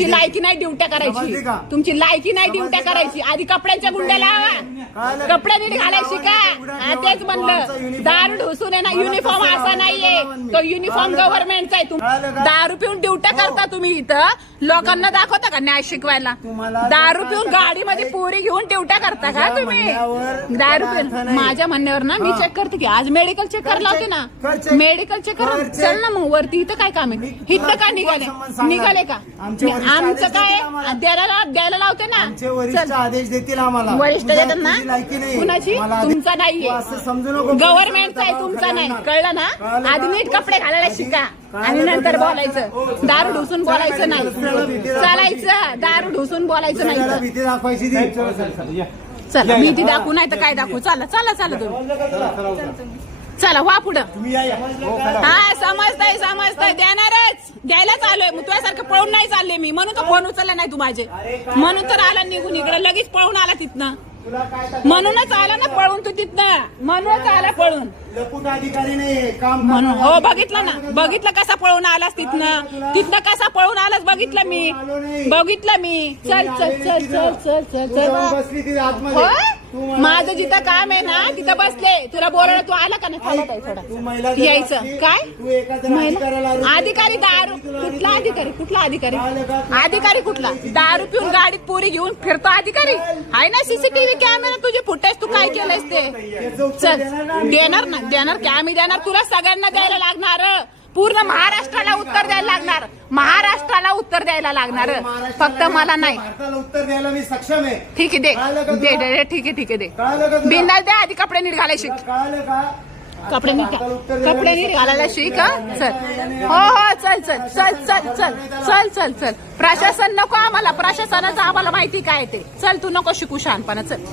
तुमची लायकी नाही ड्युट्या करायची, तुमची लायकी नाही ड्युट्या करायची. आधी कपड्यांच्या गुंड्या लावा, कपडे नीट घालायची का? तेच म्हणलं, दारू ढोसून आहे ना युनिफॉर्म असा नाहीये, तो युनिफॉर्म गव्हर्नमेंटचा आहे. दारू पिऊन ड्युट्या करता तुम्ही इथं, लोकांना दाखवता का न्याय शिकवायला? दारू पिऊन गाडीमध्ये पोरी घेऊन ड्युट्या करता का तुम्ही? दारू पिऊन माझ्या म्हणण्यावर ना मी चेक करते की आज मेडिकल चेक करायला लावते ना, मेडिकल चेक करा. चल ना मग वरती, इथं काय काम आहे? इथं का निघाले का? आमचं काय द्यायला लावते ना. वरिष्ठ आदेश देतील आम्हाला, वरिष्ठ देतात ना. कुणाची? तुमचा नाहीये, गव्हर्नमेंटचा आहे, तुमचा नाही. कळलं ना? आधी नीट कपडे घालायला शिका आणि नंतर बोलायचं. दारू ढुसून बोलायचं नाही, चालायचं. दारू ढुसून बोलायचं नाही. भीती दाखवायची ती. चला मी ती दाखवू नाही तर काय दाखवू? चला चला चला तुम्ही, चला वा पुढं. हा समजताय देणारच, द्यायलाच आलोय. मग तुझ्यासारखं पळून नाही चालले मी, म्हणून तर फोन उचलला नाही तू माझे, म्हणून तर आला निघून इकडे, लगेच पळून आला तिथनं. म्हणूनच आला ना पळून तू तिथनं, म्हणूनच आला पळून. अधिकारी नाही काम म्हणून हो बघितलं ना, बघितलं कसा पळून आलास तिथनं कसा पळून आलास बघितलं मी. चल चल चल चल चल चल चल. माझं जिथं काम आहे ना तिथं बसले. तुला बोलवलं, तू आला का नाही? थांबत आहे थोडा, यायचं काय? अधिकारी दारू, कुठला अधिकारी कुठला? दारू पिऊन गाडीत पोरी घेऊन फिरतो अधिकारी आहे ना? सीसीटीव्ही कॅमेरा तुझे फुटेज, तू काय केलंयस ते? चल देणार ना, देणार की आम्ही देणार. तुला सगळ्यांना द्यायला लागणार, पूर्ण महाराष्ट्राला उत्तर द्यायला लागणार, महाराष्ट्राला उत्तर द्यायला लागणार, फक्त मला नाही. उत्तर द्यायला मी सक्षम आहे. ठीक आहे दे, ठीक आहे दे. बिंदास दे, आधी कपडे नीट घालायला शिक. कपडे नीट घालायला शिक. चल हो चल चल चल चल चल चल चल चल. प्रशासन नको आम्हाला, प्रशासनाचं आम्हाला माहिती काय ते. चल तू नको शिकू शहाणपणा, चल.